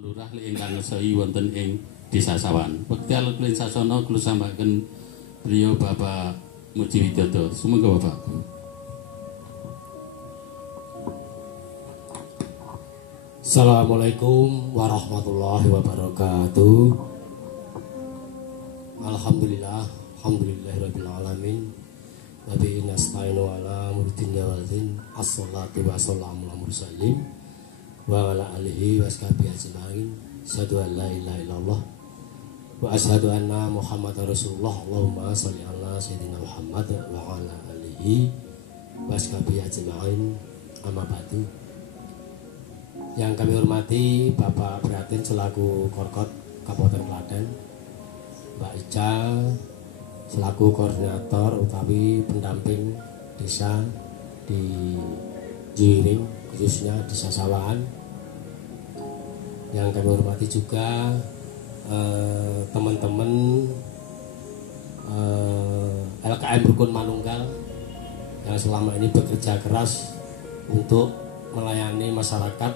Lurah ingkang ngersoi wonten ing Desa Sawan. Wekdal kulin sasana kula sambaken beliau Bapak Muji Widodo. Sumangga Bapak. Assalamualaikum warahmatullahi wabarakatuh. Alhamdulillah, alhamdulillahirabbil alamin. Nabi nasta'inu ala murdin waldin. Assalatu wassalamu ala mursalin wa ala alihi wa sahbihi ajmain. Asyhadu an la ilaha illallah wa asyhadu anna Muhammadar Rasulullah. Allahumma shalli ala sayyidina Muhammad wa ala alihi wa sahbihi ajmain. Amma ba'du. Yang kami hormati Bapak Prihatin selaku Korkot Kabupaten Klaten, Mbak Ica selaku koordinator utawi pendamping desa di Jiwiring, khususnya Desa Sawahan. Yang kami hormati juga teman-teman LKM Rukun Manunggal yang selama ini bekerja keras untuk melayani masyarakat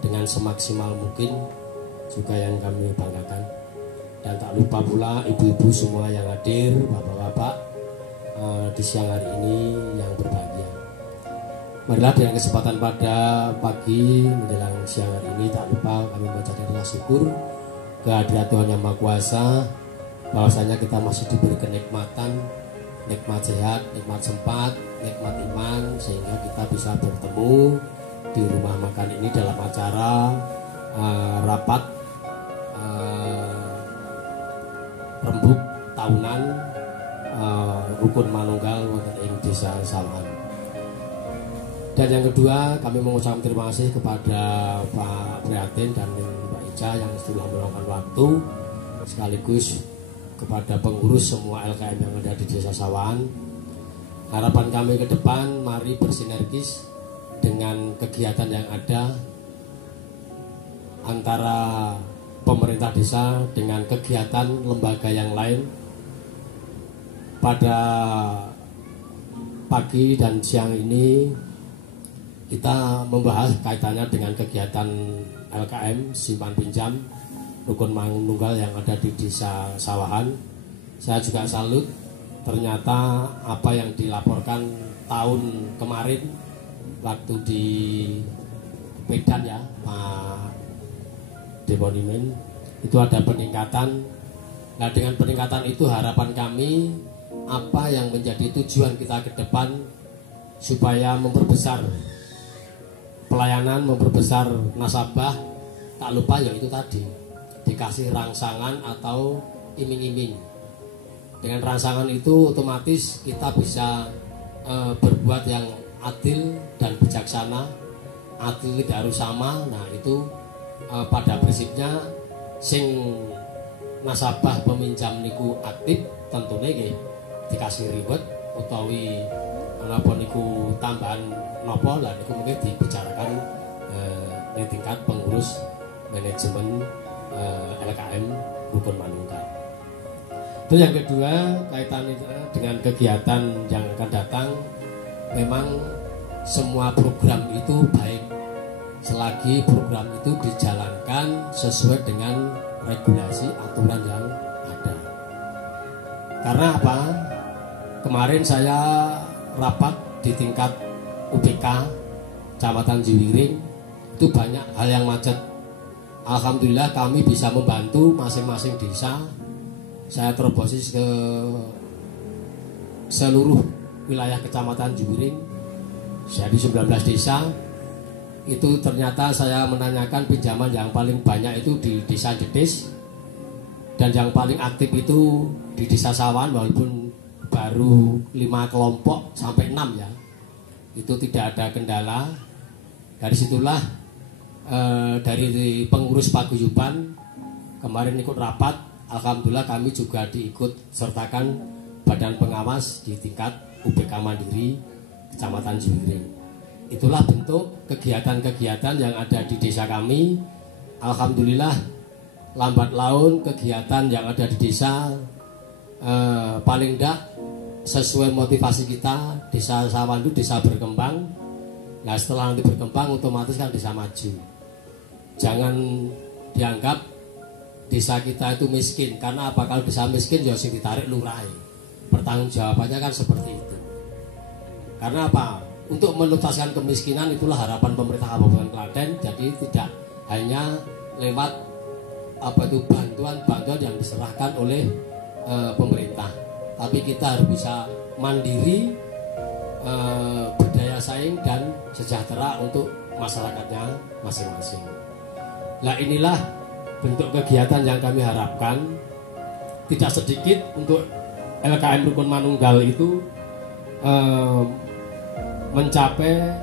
dengan semaksimal mungkin, juga yang kami banggakan. Dan tak lupa pula ibu-ibu semua yang hadir, bapak-bapak di siang hari ini yang berbahagia. Marilah dengan kesempatan pada pagi menjelang siang hari ini, tak lupa kami mengucapkan rasa syukur kehadirat Tuhan Yang Maha Kuasa, bahwasanya kita masih diberi kenikmatan, nikmat sehat, nikmat sempat, nikmat iman, sehingga kita bisa bertemu di rumah makan ini dalam acara rapat rembuk tahunan Rukun Manunggal wonten ing Desa Sawahan. Dan yang kedua, kami mengucapkan terima kasih kepada Pak Prihatin dan Mbak Ica yang sudah meluangkan waktu, sekaligus kepada pengurus semua LKM yang ada di Desa Sawahan. Harapan kami ke depan, mari bersinergis dengan kegiatan yang ada antara pemerintah desa dengan kegiatan lembaga yang lain. Pada pagi dan siang ini kita membahas kaitannya dengan kegiatan LKM simpan pinjam Rukun Manunggal yang ada di Desa Sawahan. Saya juga salut, ternyata apa yang dilaporkan tahun kemarin waktu di Medan ya, Pak Deponimen, itu ada peningkatan. Nah, dengan peningkatan itu harapan kami apa yang menjadi tujuan kita ke depan supaya memperbesar pelayanan, memperbesar nasabah. Tak lupa yang itu tadi, dikasih rangsangan atau iming-iming. Dengan rangsangan itu otomatis kita bisa berbuat yang adil dan bijaksana. Adil tidak harus sama. Nah, itu pada prinsipnya sing nasabah peminjam niku aktif, tentunya nggih dikasih reward utawi napa niku tambahan napa lah niku mungkin dibicarakan di tingkat pengurus manajemen LKM Rukun Manunggal. Itu yang kedua, kaitannya dengan kegiatan yang akan datang. Memang semua program itu baik selagi program itu dijalankan sesuai dengan regulasi aturan yang ada. Karena apa? Kemarin saya rapat di tingkat UPK Kecamatan Jiwiring, itu banyak hal yang macet. Alhamdulillah kami bisa membantu masing-masing desa. Saya terbosis ke seluruh wilayah Kecamatan Jiwiring, jadi 19 desa. Itu ternyata saya menanyakan pinjaman yang paling banyak itu di Desa Jedes, dan yang paling aktif itu di Desa Sawahan, walaupun baru 5 kelompok sampai 6 ya. Itu tidak ada kendala. Dari situlah dari pengurus paguyuban kemarin ikut rapat, alhamdulillah kami juga diikut sertakan badan pengawas di tingkat UPK Mandiri Kecamatan Jiwiring. Itulah bentuk kegiatan-kegiatan yang ada di desa kami. Alhamdulillah lambat laun kegiatan yang ada di desa paling tidak sesuai motivasi kita. Desa Sawahan itu desa berkembang. Nah, setelah nanti berkembang otomatis kan desa maju. jangan dianggap desa kita itu miskin. Karena apa? Kalau desa miskin ya sing ditarik lurah. Pertanggungjawabannya kan seperti itu. Karena apa? Untuk menuntaskan kemiskinan itulah harapan pemerintah Kabupaten Klaten. Jadi tidak hanya lewat bantuan-bantuan yang diserahkan oleh pemerintah, tapi kita harus bisa mandiri, berdaya saing dan sejahtera untuk masyarakatnya masing-masing. Nah, inilah bentuk kegiatan yang kami harapkan. Tidak sedikit untuk LKM Rukun Manunggal itu mencapai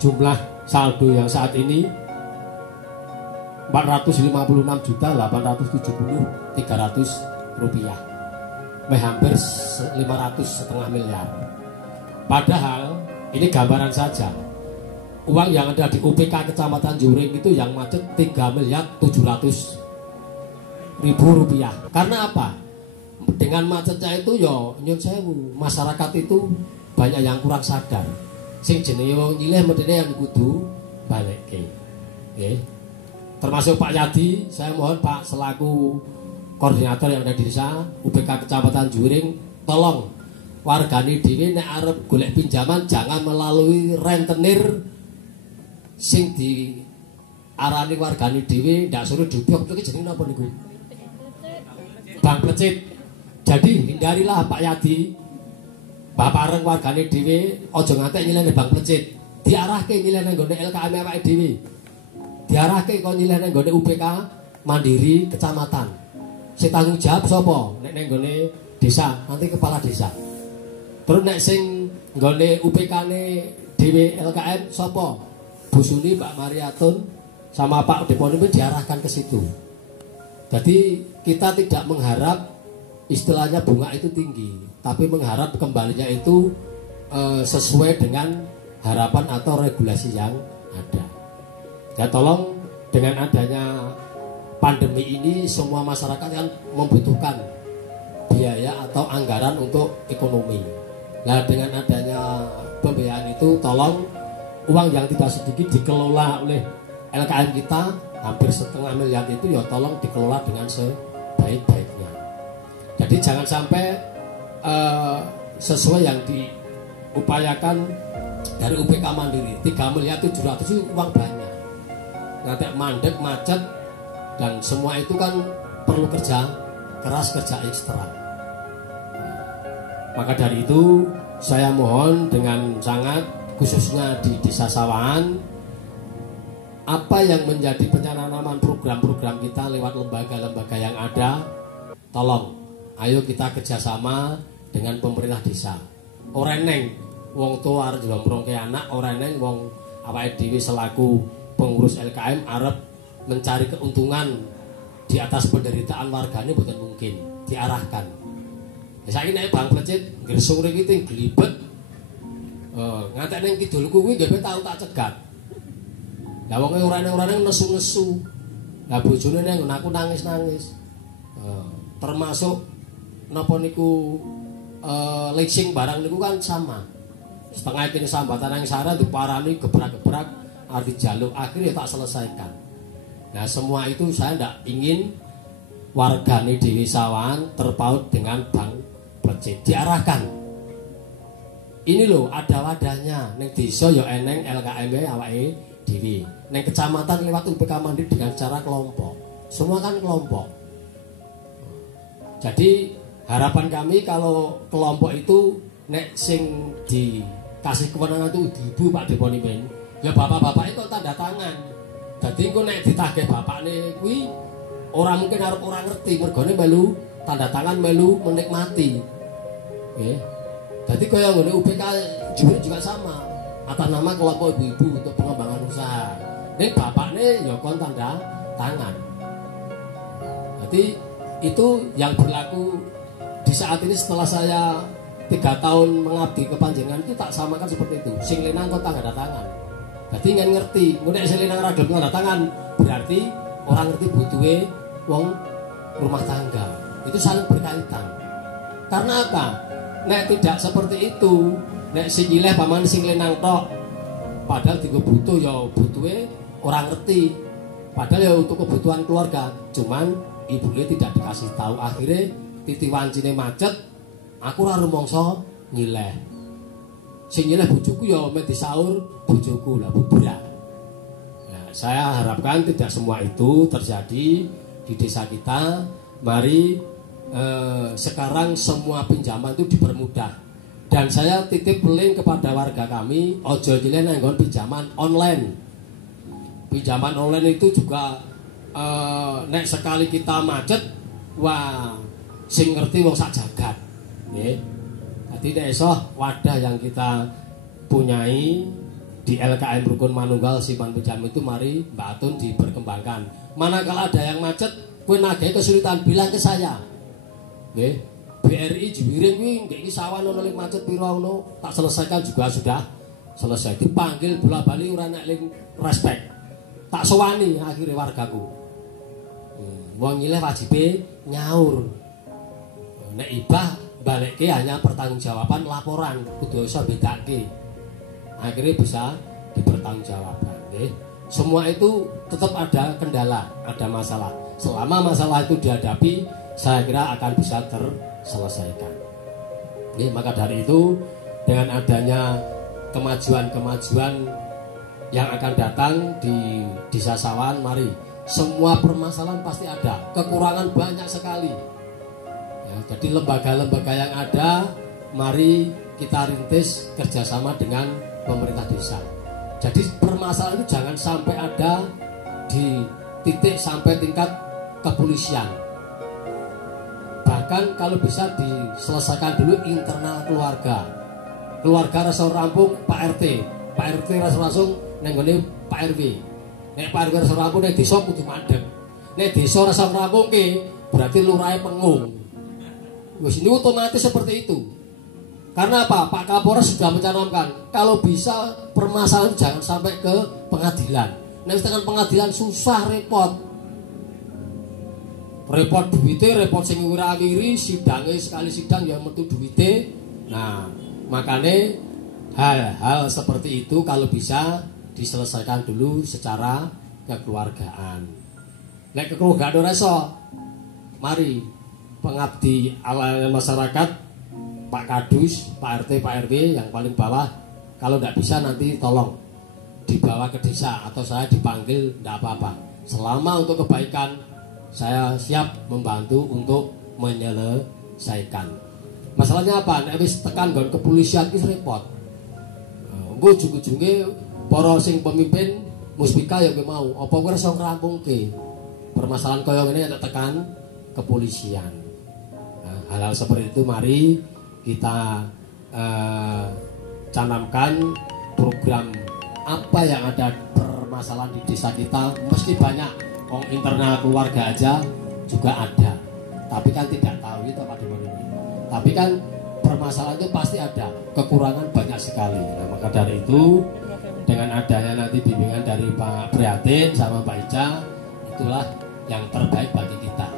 jumlah saldo yang saat ini 456.870.300 rupiah, hampir 500,5 miliar. Padahal ini gambaran saja. Uang yang ada di UPK Kecamatan Juring itu yang macet 3.700.000 rupiah. Karena apa? Dengan macetnya itu yo nyun sewu, masyarakat itu banyak yang kurang sadar. Sing jenenge wong nyileh medene yang kudu balekke. Nggih. Termasuk Pak Yadi, saya mohon Pak selaku koordinator yang ada di desa UPK Kecamatan Juring, tolong wargane dhewe nek arep golek pinjaman jangan melalui rentenir sing diarani wargane dhewe, ndak suruh diubyok iki jenenge napa niku? Bank Plecit. Jadi hindarilah Pak Yadi, Bapak Reng wargane dhewe aja ngantek nyileh Bank Plecit. Diarahke nyileh nang gone LKM awake dhewe. Diarahke kok nyileh nang gone UPK Mandiri Kecamatan. Sing tanggung jawab sapa? Nek nang gone desa, nanti kepala desa. Terus nek sing nggone UPK-ne dhewe LKM sapa? Bu Suni, Pak Mariatun sama Pak Deponime diarahkan ke situ. Jadi kita tidak mengharap istilahnya bunga itu tinggi, tapi mengharap kembalinya itu sesuai dengan harapan atau regulasi yang ada. Ya tolong dengan adanya pandemi ini semua masyarakat kan membutuhkan biaya atau anggaran untuk ekonomi. Nah dengan adanya pembiayaan itu tolong uang yang tidak sedikit dikelola oleh LKM kita hampir 1,5 miliar itu ya tolong dikelola dengan sebaik-baiknya. Jadi jangan sampai sesuai yang diupayakan dari UPK Mandiri 3.700.000 itu uang banyak. Nanti mandek, macet dan semua itu kan perlu kerja keras, kerja ekstra. Maka dari itu saya mohon dengan sangat khususnya di Desa Sawahan, apa yang menjadi penyelenggaraan program-program kita lewat lembaga-lembaga yang ada, tolong ayo kita kerjasama dengan pemerintah desa. Orang neng wong tua arep njlomprongke anak, orang neng wong awake dhewe selaku pengurus LKM arep mencari keuntungan di atas penderitaan warganya bukan mungkin diarahkan. Saiki nek Bang Plecit gresung mriki ting glibet ngantek ning kidul kuwi nggih tau tak cegat. Lah wong ora-ora nesu-nesu. Lah bojone nang aku nangis-nangis. Termasuk napa niku leasing barang niku kan sama. Setengah kene sambatan nang sarah diparani gebrak-gebrak arti jaluk akhirnya tak selesaikan. Nah semua itu saya tidak ingin wargane Dewi Sawahan terpaut dengan Bank Plecit. Diarahkan. Ini loh ada wadahnya. Neng desa ya eneng LKM awake dhewe. Neng kecamatan lewat UPK Mandiri dengan cara kelompok. Semua kan kelompok. Jadi harapan kami kalau kelompok itu nek sing dikasih kewenangan itu ibu Pak Deponimen, ya bapak-bapak itu tanda tangan. Jadi engko nek ditagih bapakne kuwi ora mungkin arep ora ngerti mergone melu tanda tangan melu menikmati. Nggih. Jadi kaya ngene UPK juga sama. Atas nama kelompok ibu-ibu untuk pengembangan usaha. Nek bapakne ya kon tanda tangan. Jadi itu yang berlaku di saat ini setelah saya 3 tahun mengabdi ke Panjenengan itu tak samakan seperti itu. Sing lenang kok tanda tangan. Jadi ingin ngerti, nek sing lenang ra gelem tanda tangan, berarti orang ngerti butuhe wong rumah tangga. Itu saling berkaitan. Karena apa? Nek tidak seperti itu, nek sing nyileh paman sing lenang tok. Padahal digo butuh ya butuhe orang ngerti. Padahal ya untuk kebutuhan keluarga, cuman ibunya tidak dikasih tahu. Akhirnya titi wancine macet, aku ora rumangsa nyileh. Sing nyileh bojoku ya mek disaur bojoku lah buburan. Nah, saya harapkan tidak semua itu terjadi di desa kita. Mari sekarang semua pinjaman itu dipermudah. Dan saya titip link kepada warga kami, ojo nyileh nang pinjaman online. Pinjaman online itu juga nek sekali kita macet, wah sing ngerti wong sak jagat. Nggih. Jadi nek iso wadah yang kita punyai di LKM Rukun Manunggal Simpan Pinjam itu mari Mbak Atun diperkembangkan. Manakala ada yang macet, kowe nagih kesulitan bilang ke saya. Nggih. BRI Jiwiring kuwi nggih iki sawan ono ling macet pira ngono, tak selesaikan juga sudah selesai. Dipanggil bola-bali ora nek ling respect. Tak sowani akhirnya wargaku. Wong nyileh wajibe nyaur. Nek ibah balekke hanya pertanggungjawaban laporan, kudu iso bedake. Akhirnya bisa dipertanggungjawabkan. Semua itu tetap ada kendala, ada masalah. Selama masalah itu dihadapi, saya kira akan bisa terselesaikan. Maka dari itu, dengan adanya kemajuan-kemajuan yang akan datang di Desa Sawan, mari semua permasalahan pasti ada, kekurangan banyak sekali. Ya, jadi lembaga-lembaga yang ada, mari kita rintis kerjasama dengan pemerintah desa. Jadi permasalahan itu jangan sampai ada di titik sampai tingkat kepolisian. Bahkan kalau bisa diselesaikan dulu internal keluarga. Keluarga rasa rampung Pak RT rasa langsung nenggone Pak RW. Nek Pak RW rasa rampung nek desa kudu mandeg. Nek desa rasa rampung berarti lurahe pengung. Wis ini otomatis seperti itu. Karena apa? Pak Kapolres sudah mencanangkan kalau bisa permasalahan jangan sampai ke pengadilan. Nek dengan pengadilan susah repot duwite, repot sing wira-wiri, sidange sekali sidang yang metu duwite. Nah, makanya hal-hal seperti itu kalau bisa diselesaikan dulu secara kekeluargaan. Nek kekeluargaan ora iso, mari pengabdi awal masyarakat, Pak Kadus, Pak RT, Pak RW yang paling bawah, kalau tidak bisa nanti tolong dibawa ke desa atau saya dipanggil, tidak apa-apa. Selama untuk kebaikan, saya siap membantu untuk menyelesaikan. Masalahnya apa? Nek wis tekan nggon kepolisian wis repot. Engko ujug-ujunge para sing pemimpin muspika ya mau, apa kowe iso ngrampungke permasalahan kaya ngene nek tekan kepolisian. Hal-hal seperti itu mari kita canamkan program apa yang ada permasalahan di desa kita. Mesti banyak internal keluarga aja juga ada, tapi kan tidak tahu itu Pak Dimon ini. Tapi kan permasalahan itu pasti ada, kekurangan banyak sekali. Nah, maka dari itu dengan adanya nanti bimbingan dari Pak Prihatin sama Pak Ica, itulah yang terbaik bagi kita.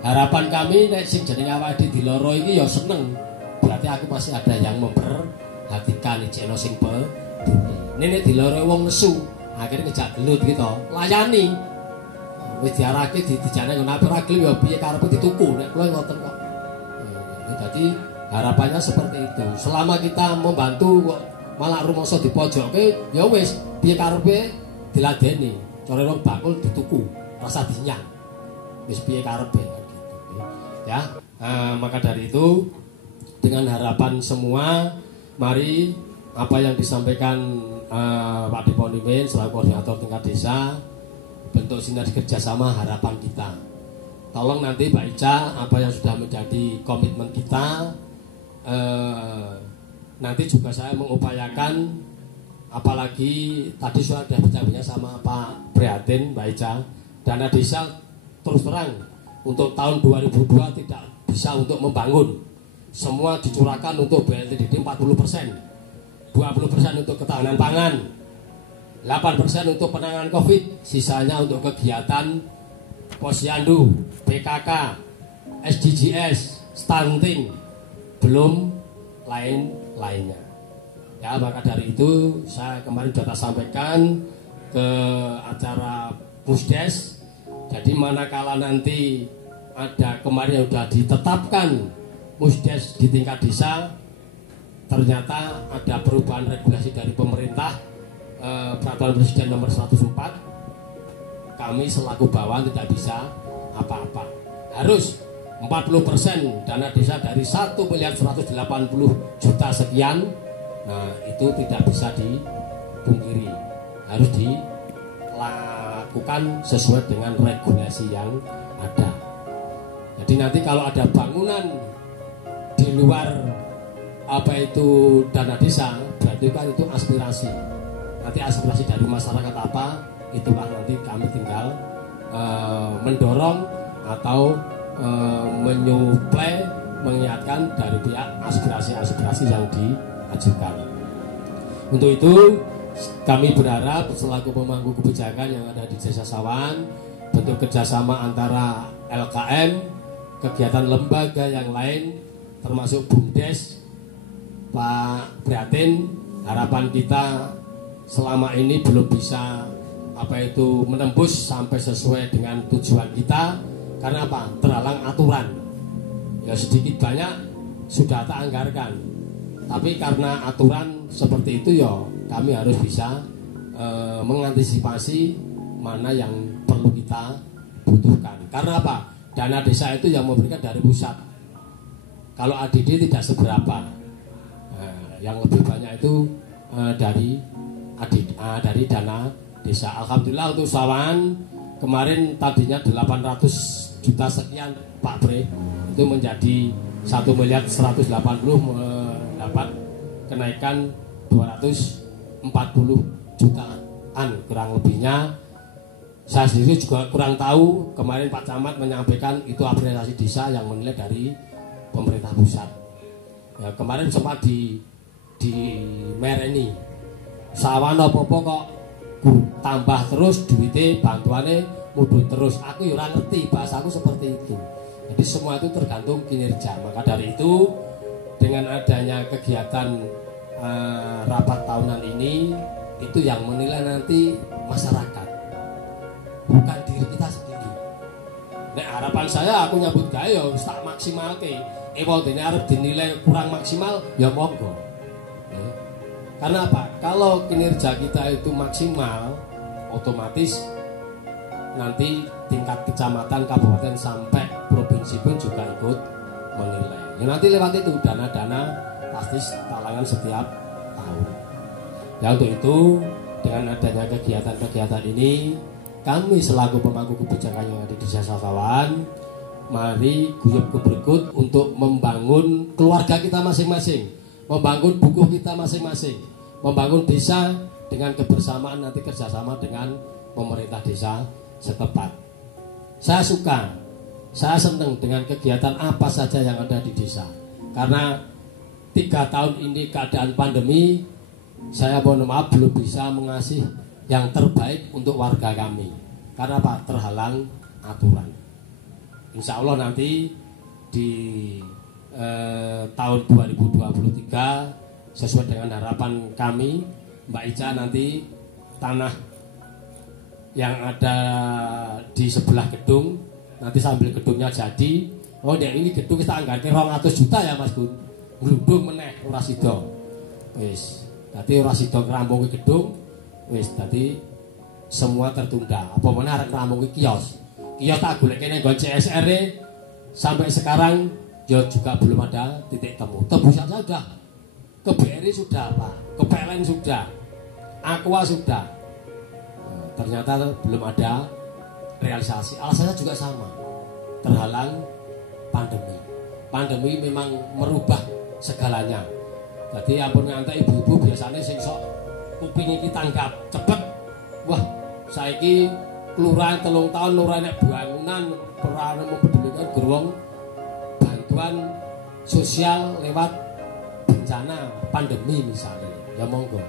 Harapan kami nek sing jenenge awake di loro iki ya seneng. Berarti aku masih ada yang memperhatikan ijeno sing peduli. Nek di loro wong nesu, akhirnya ngejak gelut gitu. Layani. Wis diarake dijane ngono ora gelem ya piye karepe dituku nek kowe ngoten kok. Jadi harapannya seperti itu. Selama kita membantu kok malah rumangsa dipojokke, ya wis piye karepe diladeni. Cara wong bakul dituku, rasa dinyang. Wis piye karepe. Ya, maka dari itu dengan harapan semua, mari apa yang disampaikan Pak Diponimin selaku koordinator tingkat desa, bentuk sinergi kerjasama harapan kita. Tolong nanti Pak Ica apa yang sudah menjadi komitmen kita, nanti juga saya mengupayakan, apalagi tadi sudah bicara sama Pak Prihatin, Mbak Ica, dana desa terus terang untuk tahun 2002 tidak bisa untuk membangun. Semua dicurahkan untuk BLTDD 40%, 20% untuk ketahanan pangan, 8% untuk penanganan COVID, sisanya untuk kegiatan posyandu, PKK, SDGs, stunting, belum lain-lainnya. Ya, maka dari itu saya kemarin sudah sampaikan ke acara Musdes. Jadi manakala nanti ada kemarin yang sudah ditetapkan Musdes di tingkat desa, ternyata ada perubahan regulasi dari pemerintah, Peraturan Presiden nomor 104, kami selaku bawahan tidak bisa apa-apa. Harus 40% dana desa dari 1.180 miliar sekian. Nah, itu tidak bisa dipungkiri, harus dilakukan sesuai dengan regulasi yang ada. Jadi nanti kalau ada bangunan di luar apa itu dana desa, berarti kan itu aspirasi. Nanti aspirasi dari masyarakat apa, itulah nanti kami tinggal mendorong atau menyuplai, mengingatkan dari pihak aspirasi-aspirasi yang diajukan. Untuk itu kami berharap selaku pemangku kebijakan yang ada di Desa Sawan, bentuk kerjasama antara LKM, kegiatan lembaga yang lain, termasuk BUMDes, Pak Prihatin, harapan kita selama ini belum bisa menembus sampai sesuai dengan tujuan kita. Karena apa? Terhalang aturan. Ya sedikit banyak sudah tak anggarkan. Tapi karena aturan seperti itu ya kami harus bisa mengantisipasi mana yang perlu kita butuhkan. Karena apa? Dana desa itu yang memberikan dari pusat. Kalau ADD tidak seberapa. Yang lebih banyak itu dari dana desa. Alhamdulillah untuk Sawan kemarin tadinya 800 juta sekian Pak Bre, itu menjadi 1.180 mendapat kenaikan 240 jutaan kurang lebihnya. Saya sendiri juga kurang tahu, kemarin Pak Camat menyampaikan itu apresiasi desa yang menilai dari pemerintah pusat. Ya, kemarin sempat di mereni Sawan apa-apa kok tambah terus duitnya, bantuannya mudun terus. Aku ya ora ngerti, bahasaku seperti itu. Jadi semua itu tergantung kinerja. Maka dari itu dengan adanya kegiatan rapat tahunan ini, itu yang menilai nanti masyarakat, bukan diri kita sendiri. Nah, harapan saya aku nyambut gawe ya wis tak maksimalke. Ewa dene arep dinilai kurang maksimal ya monggo. Karena apa? Kalau kinerja kita itu maksimal, otomatis nanti tingkat kecamatan, kabupaten sampai provinsi pun juga ikut menilai. Ya nanti lewat itu dana-dana pasti talangan setiap tahun. Ya untuk itu dengan adanya kegiatan-kegiatan ini, kami selaku pemangku kebijakan yang ada di Desa Sawan, mari guyub keberikut untuk membangun keluarga kita masing-masing, membangun buku kita masing-masing, membangun desa dengan kebersamaan nanti kerjasama dengan pemerintah desa setempat. Saya suka, saya senang dengan kegiatan apa saja yang ada di desa. Karena 3 tahun ini keadaan pandemi, saya mohon maaf belum bisa mengasih yang terbaik untuk warga kami. Karena apa? Terhalang aturan. Insya Allah nanti di tahun 2023 sesuai dengan harapan kami, Mbak Ica, nanti tanah yang ada di sebelah gedung nanti sambil gedungnya jadi, oh dek ini gedung kita anggarkan 200 juta ya Mas Gun, nglundung meneh ora sida. Wis, dadi ora sida ngrampungi gedung, wis dadi semua tertunda. Apa meneh arek ngrampungi kios. Kios tak golekne nggon CSR sampai sekarang ya juga belum ada titik temu. Tebusan saya sudah, ke BRI sudah Pak, ke PLN sudah, Aqua sudah. Ternyata belum ada realisasi. Alasannya juga sama, terhalang pandemi. Pandemi memang merubah segalanya. Jadi ampun ngantek ibu-ibu biasanya sing sok kuping iki tanggap cepet. Wah, saiki kelurahan 3 tahun ora enek bangunan, ora mempedulikan gerwong bantuan sosial lewat bencana pandemi misalnya. Ya monggo.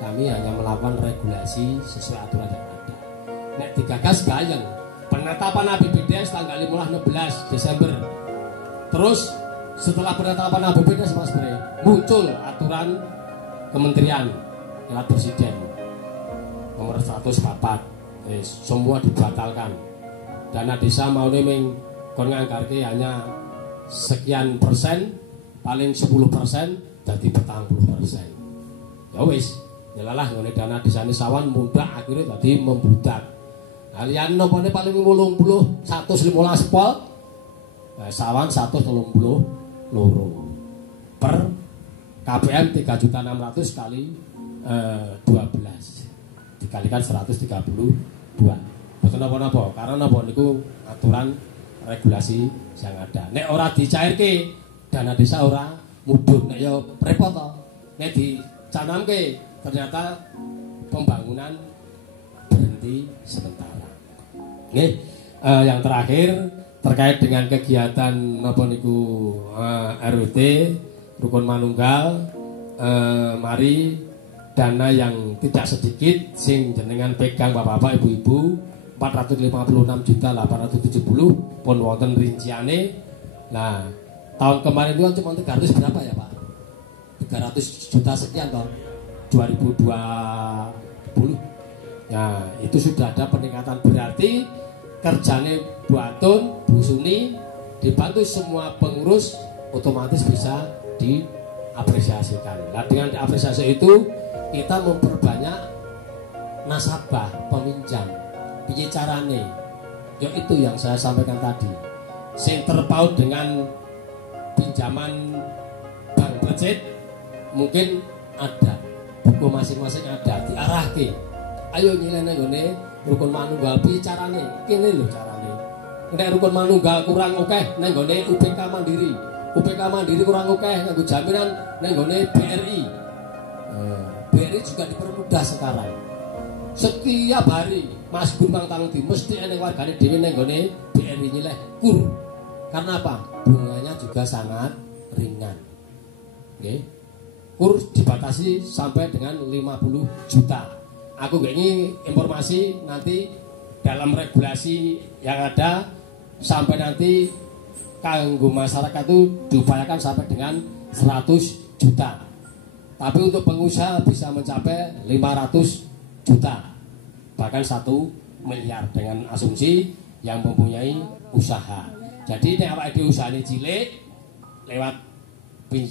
Kami hanya melakukan regulasi sesuai aturan yang ada. Nek digagas gayeng penetapan APBDes tanggal 16 Desember. Terus setelah penetapan APBDes Mas Bre, muncul aturan kementerian lewat presiden nomor 104. semua dibatalkan. Dana desa mau neming kon nganggarke hanya sekian persen, paling 10% jadi 40%. Ya wis, jelalah ngene dana desane sawan mudah akhirnya jadi membudak. Kalian nopone paling 80 115 pol. Sawan 132 per KPM 3.600 kali 12 dikalikan 132. Betul napa-napa karena napa niku aturan regulasi yang ada. Nek ora dicairke dana desa ora mudhun, nek ya repot to. Nek dicanamke ternyata pembangunan berhenti sementara. Nggih, yang terakhir terkait dengan kegiatan napa niku RWT Rukun Manunggal, mari dana yang tidak sedikit sing jenengan pegang Bapak-bapak Ibu-ibu 456.870 pun wonten rinciane. Nah, tahun kemarin itu kan cuma 300 berapa ya Pak? 300 juta sekian tahun 2020. Nah, itu sudah ada peningkatan, berarti kerjane Bu Atun, Bu Suni dibantu semua pengurus otomatis bisa diapresiasikan. Nah, dengan diapresiasi itu kita memperbanyak nasabah peminjam. Piye carane? Ya itu yang saya sampaikan tadi. Sing terpaut dengan pinjaman bank budget mungkin ada, buku masing-masing ada, diarahke. Ayo nyileh nang gone Rukun Manunggal piye carane? Kene lho carane. Nek Rukun Manunggal kurang akeh nang gone UPK Mandiri. UPK Mandiri kurang akeh nganggo jaminan nang gone BRI. BRI juga dipermudah sekarang. Setiap hari Mas Gun Mang Tangdi mesti ana wargane dhewe nang gone BRI nyileh kur. Karena apa? Bunganya juga sangat ringan. Nggih. Kur dibatasi sampai dengan 50 juta. Aku ini informasi nanti dalam regulasi yang ada sampai nanti kanggo masyarakat itu diupayakan sampai dengan 100 juta. Tapi untuk pengusaha bisa mencapai 500 juta. Bahkan 1 miliar dengan asumsi yang mempunyai usaha. Jadi nek awake dhewe usahane cilik lewat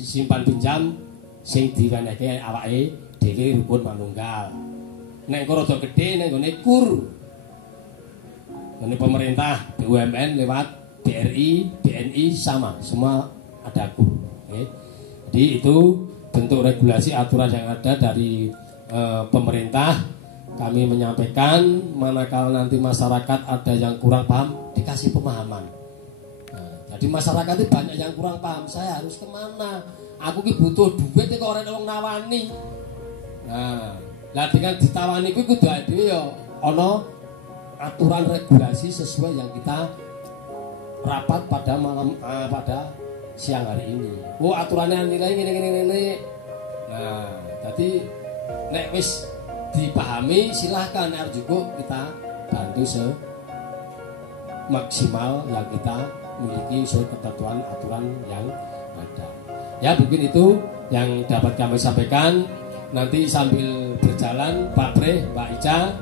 simpan pinjam sing diwenehke awake dhewe Rukun Manunggal. Nek rada gedhe ning gone kur. Ini pemerintah BUMN lewat BRI, BNI sama, semua ada kur. Okay. Jadi itu bentuk regulasi aturan yang ada dari pemerintah. Kami menyampaikan manakala nanti masyarakat ada yang kurang paham dikasih pemahaman. Nah, jadi masyarakat itu banyak yang kurang paham. Saya harus kemana? Aku ki butuh duit kok ora wong nawani. Nah, lah dengan ditawani kuwi kudu dhewe ya ana aturan regulasi sesuai yang kita rapat pada malam pada siang hari ini. Oh, aturannya nilai ngene. Nah, jadi nek wis dipahami silahkan harus cukup kita bantu semaksimal yang kita miliki sesuai ketentuan aturan yang ada. Ya, mungkin itu yang dapat kami sampaikan. Nanti sambil berjalan Pak Pre, Mbak Ica,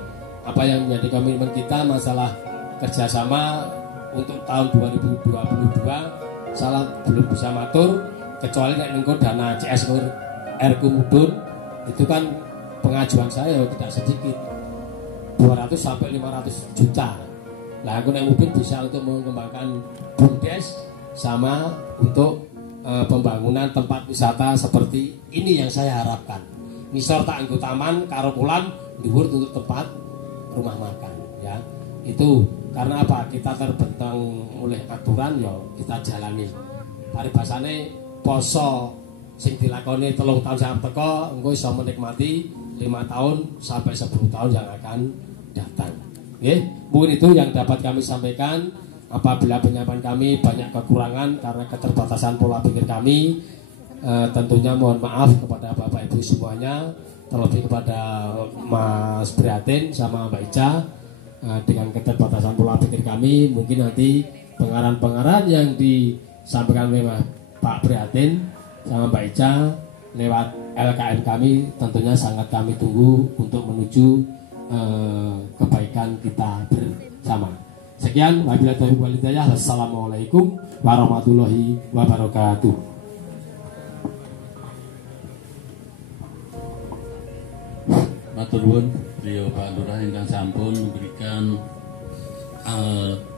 apa yang menjadi komitmen kita masalah kerjasama untuk tahun 2022 salah belum bisa matur kecuali nek nengko dana CS RQ Mudun itu kan pengajuan saya tidak sedikit 200 sampai 500 juta. Nah aku nek mungkin bisa untuk mengembangkan BUMDes sama untuk pembangunan tempat wisata seperti ini yang saya harapkan. Misor tak anggo taman karo kolam dhuwur untuk tempat rumah makan ya. Itu karena apa? Kita terbentang oleh aturan ya kita jalani. Paribasane poso sing dilakoni 3 tahun sampe teko engko iso menikmati 5 tahun sampai 10 tahun yang akan datang. Nggih, mungkin itu yang dapat kami sampaikan. Apabila penyampaian kami banyak kekurangan karena keterbatasan pola pikir kami, tentunya mohon maaf kepada Bapak Ibu semuanya, terlebih kepada Mas Prihatin sama Mbak Ica. Dengan keterbatasan pola pikir kami, mungkin nanti pengarahan-pengarahan yang disampaikan oleh Pak Prihatin sama Mbak Ica lewat LKM kami tentunya sangat kami tunggu untuk menuju kebaikan kita bersama. Sekian, wabillahi taufiq wal hidayah. Wassalamualaikum warahmatullahi wabarakatuh. Matur nuwun beliau Pak Lurah ingkang sampun memberikan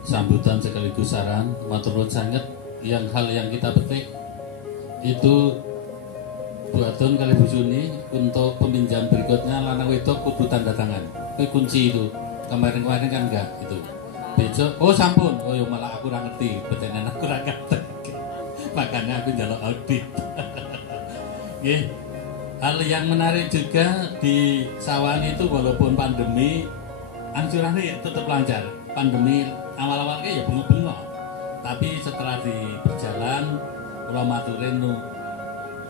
sambutan sekaligus saran. Matur nuwun sanget yang hal yang kita petik itu buatan kali bujuni untuk peminjam berikutnya lanang wedok kudu tanda tangan. Itu kunci itu. Kemarin-kemarin kan enggak itu. Besok oh sampun. Oh ya malah aku ora ngerti, betenen aku ora ngerti. Makanya aku njaluk audit. Nggih. Hal yang menarik juga di Sawan itu walaupun pandemi angsurannya ya tetap lancar. Pandemi awal-awalnya ya bengok-bengok. Tapi setelah berjalan kula maturin nu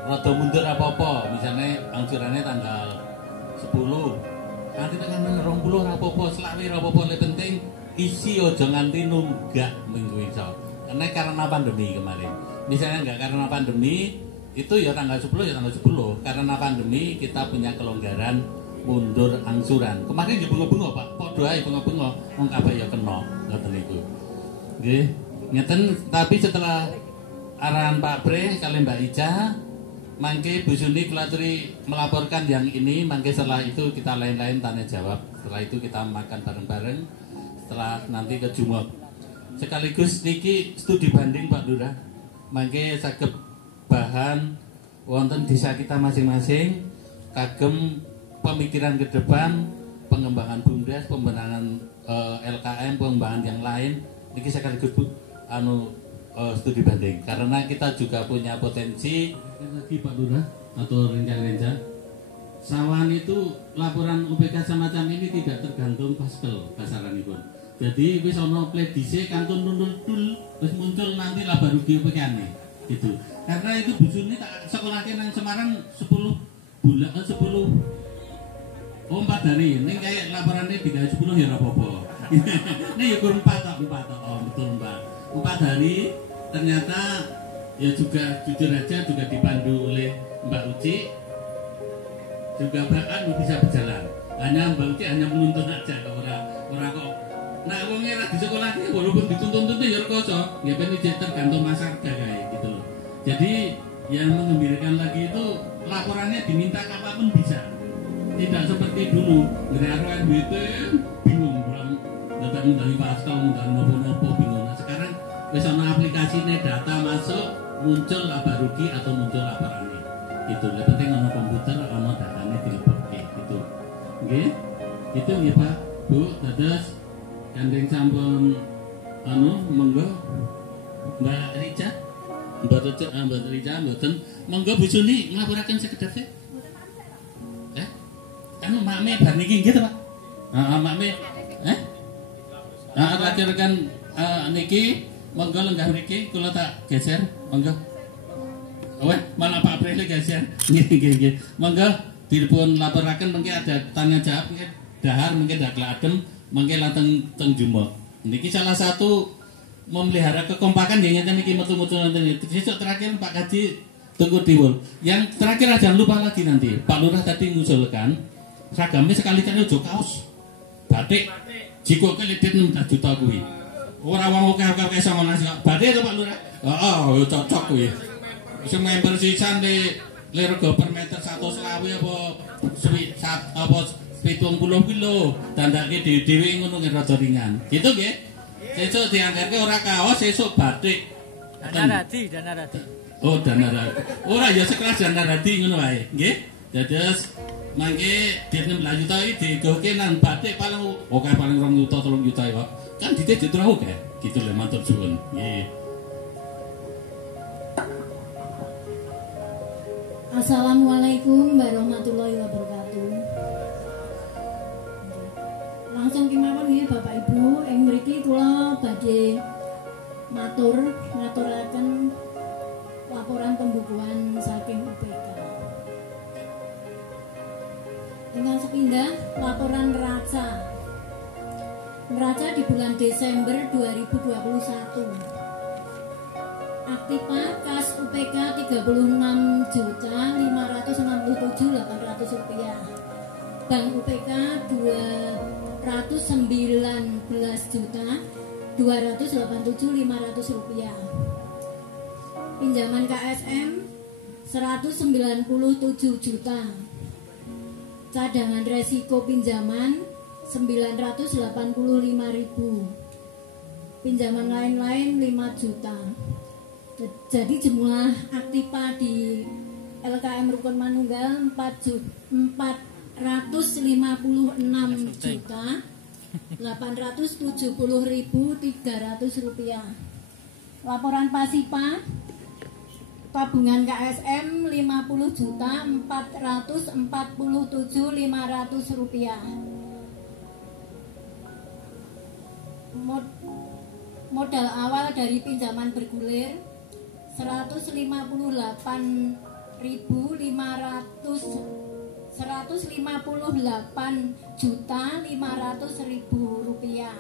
rada mundur apa-apa. Misalnya angsurannya tanggal 10. Nanti tekan 20 ora apa-apa, selawe ora apa-apa, yang penting isi aja nganti nunggak minggu iso. Karena pandemi kemarin. Misalnya enggak karena pandemi itu ya tanggal 10 ya tanggal 10. Karena pandemi kita punya kelonggaran mundur angsuran. Kemarin ya bengok-bengok Pak. Padha ae bengok-bengok wong kabeh ya kena ngoten niku. Nggih. Ngeten tapi setelah arahan Pak Pre kali Mbak Ica mangke Bu Suni kulaturi melaporkan yang ini, mangke setelah itu kita lain-lain tanya jawab. Setelah itu kita makan bareng-bareng. Setelah nanti ke Jumat. Sekaligus niki studi banding Pak Lurah. Mangke saged bahan wonten desa kita masing-masing kagem pemikiran ke depan, pengembangan BUMDes, pengembangan LKM, pengembangan yang lain. Niki sekaligus studi banding karena kita juga punya potensi lagi Pak Lurah atau rencana-rencana Sawan itu laporan UPK semacam ini tidak tergantung paskel kasaranipun. Jadi wis ana pledise kantun nundul wis muncul nanti laba rugi UPK-ne gitu. Karena itu Bu Suni tak sekolahke nang Semarang 10 bulan 10 4 hari. Ini kayak laporannya 10 ya apa-apa. Ini ya kurang 4 oh betul Mbak. 4 hari ternyata ya juga jujur aja juga dipandu oleh Mbak Uci juga bahkan bisa berjalan. Hanya Mbak Uci hanya menuntun aja ke orang kok. Nah wong era di sekolah ini walaupun dituntun ya rekoso, ya ben tergantung masyarakat kayak gitu loh. Jadi yang mengembirakan lagi itu laporannya diminta kapanpun bisa. Tidak seperti dulu ngeraruan WT bingung belum datang dari pastel dan nopo-nopo bingung. Nah, sekarang wis ana aplikasine data masuk muncul laba rugi atau muncul laporannya. Itu yang penting ana komputer ana datanya dilebokke gitu. Nggih. Itu nggih Pak, Bu, dados gandeng sampun monggo Mbak Rica. Mbak Rica mboten monggo Bu Suni nglaporaken sekedap sih. Makme bar niki nggih to Pak? Heeh, makme. Rekan niki monggo lenggah mriki kula tak geser, monggo. Weh, malah Pak Prele geser. Nggih. Monggo dipun laporaken mengke ada tanya jawab mungkin dahar mungkin dak adem mengke lateng teng Jumat. Niki salah satu memelihara kekompakan yang ngeten niki metu-metu nanti. Besok terakhir Pak Kaji tunggu diwul. Yang terakhir jangan lupa lagi nanti. Pak Lurah tadi mengusulkan seragamnya sekali-kali ojo kaos. Batik. Jiko ke lidit 16 juta kuwi. Ora wong akeh-akeh 19 batik to Pak Lurah. Heeh, cocok kuwi. Sing member sisan le rega per meter 120 apa 70 kilo. Dandake dhewe-dhewe ngono nggih rada ringan. Gitu nggih. Sesuk dianggarke ora kaos, sesuk batik. Dana radi. Oh, dana radi. Ora ya sekelas dana radi ngono wae, nggih. Dados mangke dit 16 juta iki digoke nang batik paling oke paling 2 juta 3 juta kok. Kan dite diterahu kae. Gitu lho matur suwun. Nggih. Assalamualaikum warahmatullahi wabarakatuh. Langsung kemawon nggih Bapak Ibu, ing mriki kula badhe ngaturaken laporan pembukuan saking UPK. Dengan sepindah laporan neraca di bulan Desember 2021. Aktiva kas UPK 36.567.800 rupiah. Bank UPK 219.287.500 rupiah. Pinjaman KSM 197 juta. Cadangan resiko pinjaman 985.000. Pinjaman lain-lain 5 juta. Jadi jumlah aktiva di LKM Rukun Manunggal 456 juta 870.300 rupiah. Laporan Pasipa tabungan KSM 50 juta 447.500 rupiah. Modal awal dari pinjaman bergulir 158.500.000 rupiah.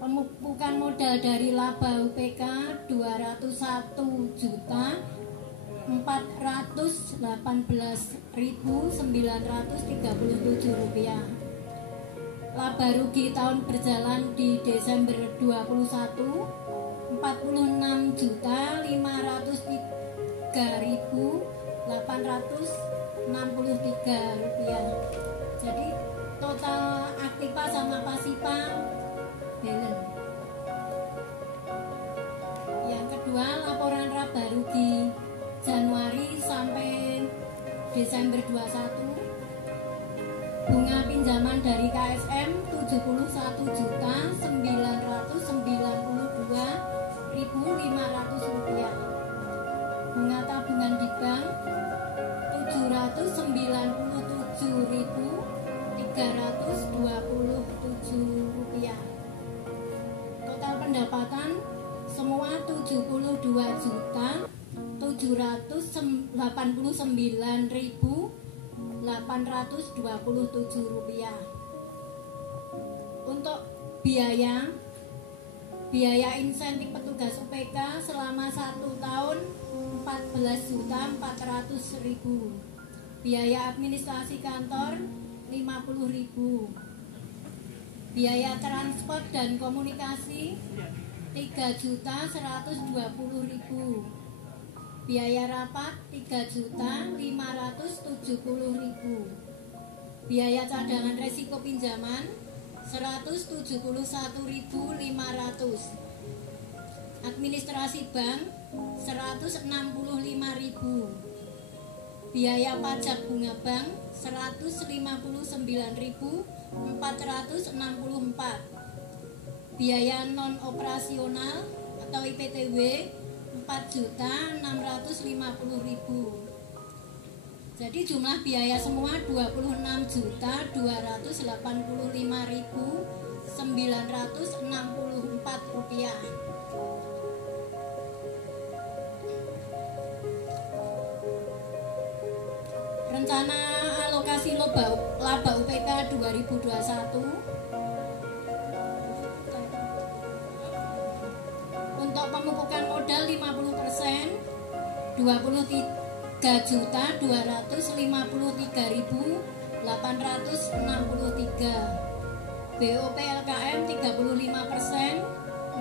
Pemupukan modal dari laba UPK 201.418.937 rupiah. Laba rugi tahun berjalan di Desember 21 46.303.863 rupiah. Jadi total aktiva sama pasipa balance. Yang kedua, laporan laba rugi Januari sampai Desember 21. Bunga pinjaman dari KSM 71.992.500 rupiah. Bunga tabungan di bank 797.327 rupiah. Total pendapatan semua 72.897.827 rupiah. Untuk biaya insentif petugas UPK selama 1 tahun 14.400.000. Biaya administrasi kantor 50.000. Biaya transport dan komunikasi 3.120.000. Biaya rapat 3.570.000. Biaya cadangan resiko pinjaman 171.500. Administrasi bank 165.000. Biaya pajak bunga bank 159.464. Biaya non operasional atau IPTW 4.650.000. Jadi jumlah biaya semua 26.285.964 rupiah. Rencana alokasi laba UPK 2021 untuk pemupukan modal 50% 23.253.863. BOP LKM 35%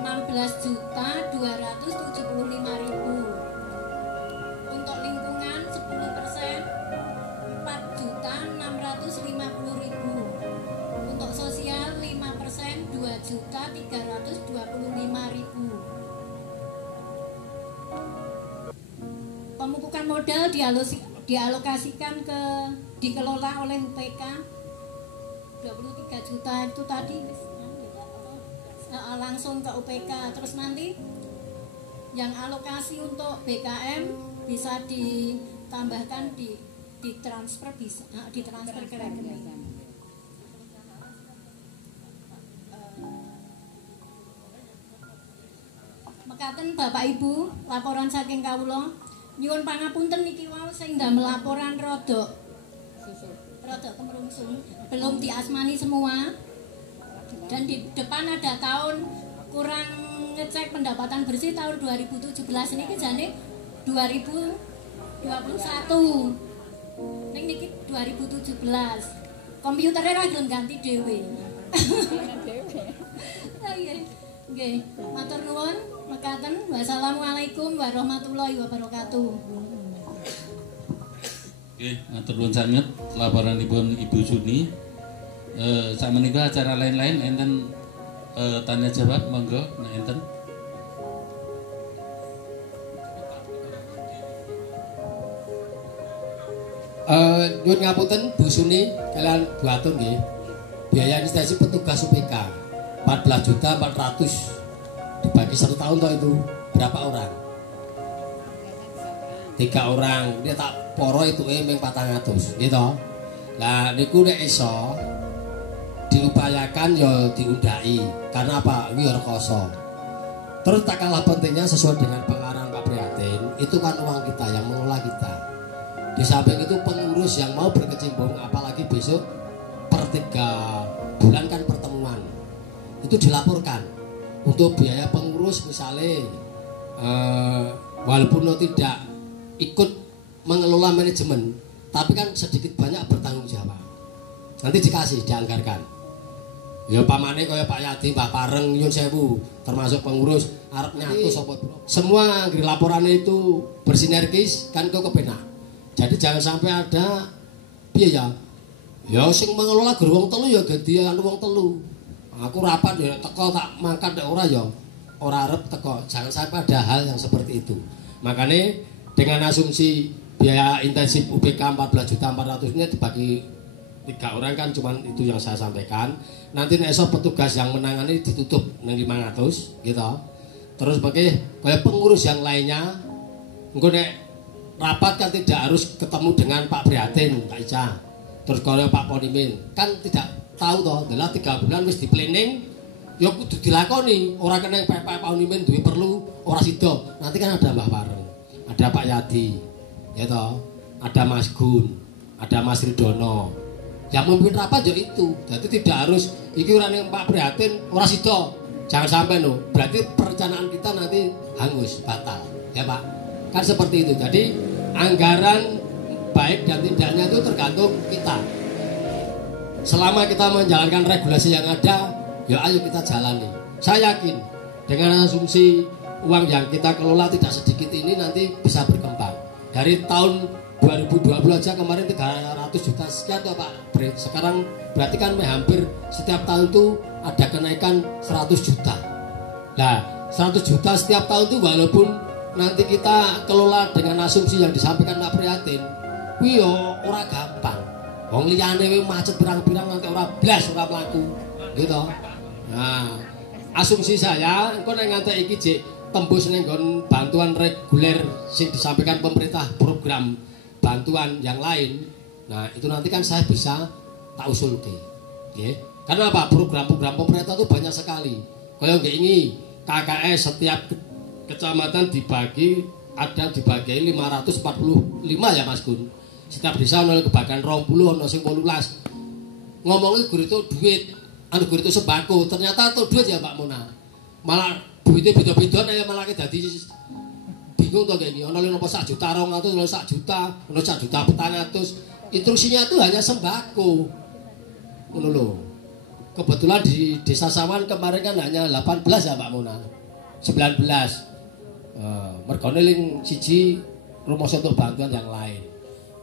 16.275.000. Untuk lingkungan 10% 4.650.000. Untuk sosial 5% 2.325.000. Pemupukan modal dialokasikan dikelola oleh UPK 23 juta itu tadi langsung ke UPK. Terus nanti yang alokasi untuk BKM bisa ditambahkan ditransfer bisa ditransfer ke rekening. Mekaten Bapak Ibu, laporan saking kawula. Nyuwun pangapunten niki wau sing ndamel laporan rada kemerungsung, belum diasmani semua. Dan di depan ada tahun kurang ngecek pendapatan bersih tahun 2017 ini jane 2021. Ning niki 2017. Komputernya ra gelem ganti dhewe. Nggih, matur nuwun mekaten. Wassalamualaikum warahmatullahi wabarakatuh. Nggih, matur nuwun sanget laporanipun Ibu Juni. Sakmenika acara lain-lain enten tanya jawab monggo nek enten. Nyuwun ngapunten Bu Suni kalian Bu Atun nggih. Biaya administrasi petugas UPK 14.400.000 dibagi 1 tahun toh itu berapa orang? 3 orang. Dia tak poro itu meng 400 gitu. Lah niku nek iso diupayakan ya diundai. Karena apa? Wi rekoso. Terus tak kalah pentingnya sesuai dengan pengarahan Pak Prihatin, itu kan uang kita yang mengelola kita. Di samping itu pengurus yang mau berkecimpung, apalagi besok per 3 bulan kan pertemuan, itu dilaporkan untuk biaya pengurus misalnya walaupun lo tidak ikut mengelola manajemen, tapi kan sedikit banyak bertanggung jawab. Nanti dikasih, dianggarkan. Ya pamane kaya Pak Yadi, Mbah Pareng, nyun sewu, termasuk pengurus arep nyatu sapa. Semua laporannya itu bersinergis kan kok kepenak. Jadi jangan sampai ada piye ya. Ya sing mengelola gur wong telu ya ganti anu wong telu. Aku rapat ya teko tak mangkat nek ora ya ora arep teko. Jangan sampai ada hal yang seperti itu. Makanya dengan asumsi biaya intensif UPK 14.400.000 ini dibagi 3 orang kan cuman itu yang saya sampaikan. Nanti esok petugas yang menangani ditutup nang 500 gitu. Terus pakai kayak pengurus yang lainnya engko nek rapat kan tidak harus ketemu dengan Pak Prihatin, Pak Ica. Terus kalau Pak Ponimin kan tidak tahu toh, adalah 3 bulan wis di planning ya kudu dilakoni. Ora kena Pak Ponimin duwe perlu ora sida. Nanti kan ada Mbah Pareng, ada Pak Yadi, ya toh, ada Mas Gun, ada Mas Ridono. Yang memimpin rapat ya itu. Jadi tidak harus iki ora ning Pak Prihatin ora sida. Jangan sampai no. Berarti perencanaan kita nanti hangus, batal. Ya Pak. Kan seperti itu. Jadi anggaran baik dan tidaknya itu tergantung kita. Selama kita menjalankan regulasi yang ada, ya ayo kita jalani. Saya yakin dengan asumsi uang yang kita kelola tidak sedikit ini nanti bisa berkembang. Dari tahun 2020 aja kemarin 300 juta sekian tuh Pak. Sekarang berarti kan hampir setiap tahun tuh ada kenaikan 100 juta. Nah 100 juta setiap tahun tuh walaupun nanti kita kelola dengan asumsi yang disampaikan Pak Prihatin, kuwi yo ora gampang. Wong liyane kuwi macet pirang-pirang nanti ora blas ora mlaku. Gitu. Nah, asumsi saya engko nek ngantek iki jek tembus ning nggon bantuan reguler sing disampaikan pemerintah program bantuan yang lain. Nah, itu nanti kan saya bisa tak usulke. Nggih. Karena apa? Program-program pemerintah itu banyak sekali. Kayak nggih ini KKS setiap kecamatan dibagi ada dibagi 545 ya Mas Gun. Setiap desa ono kebagian 20 ono sing 18. Ngomongnya gur itu duit, anu gur itu sembako. Ternyata itu duit ya Pak Mona. Malah duitnya beda-beda ya malah dadi bingung to kayak gini. Ono lho 1 juta 200, ono 1 juta, ono 1 juta 400. Instruksinya itu hanya sembako. Ngono lho. Kebetulan di Desa Sawan kemarin kan hanya 18 ya Pak Mona. 19. Mergone ling siji rumus untuk bantuan yang lain.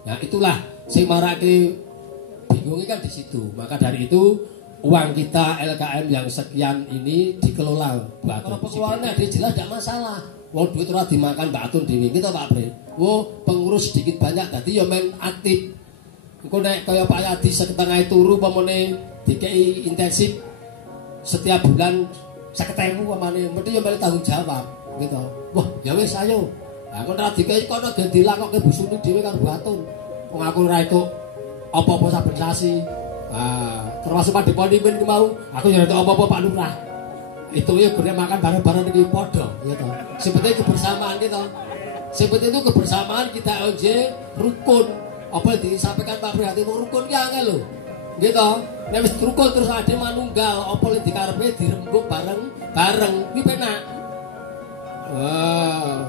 Nah, itulah sing marake bingungnya kan di situ. Maka dari itu uang kita LKM yang sekian ini dikelola Mbak Atun. Pengeluarannya dia jelas tidak masalah. Wong duit ora dimakan Mbak Atun dhewe. Gitu Pak Bre. Pengurus sedikit banyak dadi ya main aktif. Engko nek kaya Pak Yadi setengah turu pamane dikei intensif setiap bulan 50.000 pamane mesti ya melu tanggung jawab gitu. Wah, ya wis ayo. Lah kok ora dikei kono ge dilakokke Bu Suni dhewe karo Mbak Atun. Wong aku ora itu apa-apa saben sasi. Termasuk Pak Deponimen ki mau, aku ya ora apa-apa Pak Lurah. Itu ya gune makan bareng-bareng iki padha gitu. Sebetulnya kebersamaan gitu. Sebetulnya itu kebersamaan kita OJ rukun. Apa disampaikan Pak Prihatin rukun ki angel lho. Gitu. Nek wis rukun terus ade manunggal, apa li dikarepe dirembuk bareng-bareng ki penak. Wah.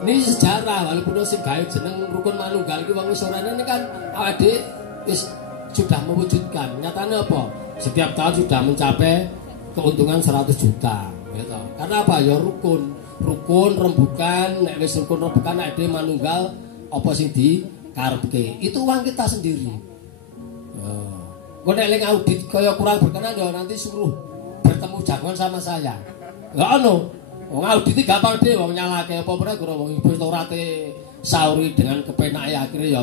Ini sejarah walaupun sing gawe jeneng rukun manunggal iki wong wis ora ini kan awake wis sudah mewujudkan. Nyatanya apa? Setiap tahun sudah mencapai keuntungan 100 juta gitu. Karena apa? Ya rukun rembukan, nek wis rukun rembukan nek dhewe manunggal apa sing dikarepke. Itu uang kita sendiri. Kok nek ling audit kaya kurang berkenan ya nanti suruh bertemu jagoan sama saya. Enggak ono. Wong audit iki gampang dhewe wong nyalake apa ora karo wong ibu torate sauri dengan kepenake akhirnya ya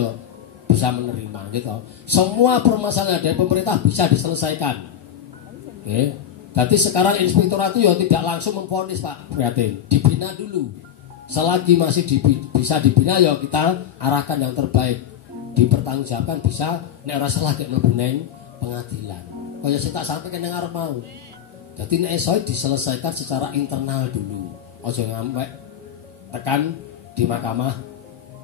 bisa menerima gitu. Semua permasalahan dari pemerintah bisa diselesaikan. Oke. Jadi sekarang inspektorat itu ya tidak langsung memvonis Pak Prihatin, dibina dulu. Selagi masih bisa dibina ya kita arahkan yang terbaik, dipertanggungjawabkan bisa nek ora salah kek mlebu neng pengadilan. Kaya sing tak sampaikan yang arep mau. Jadi nek iso diselesaikan secara internal dulu. Aja ngampe tekan di mahkamah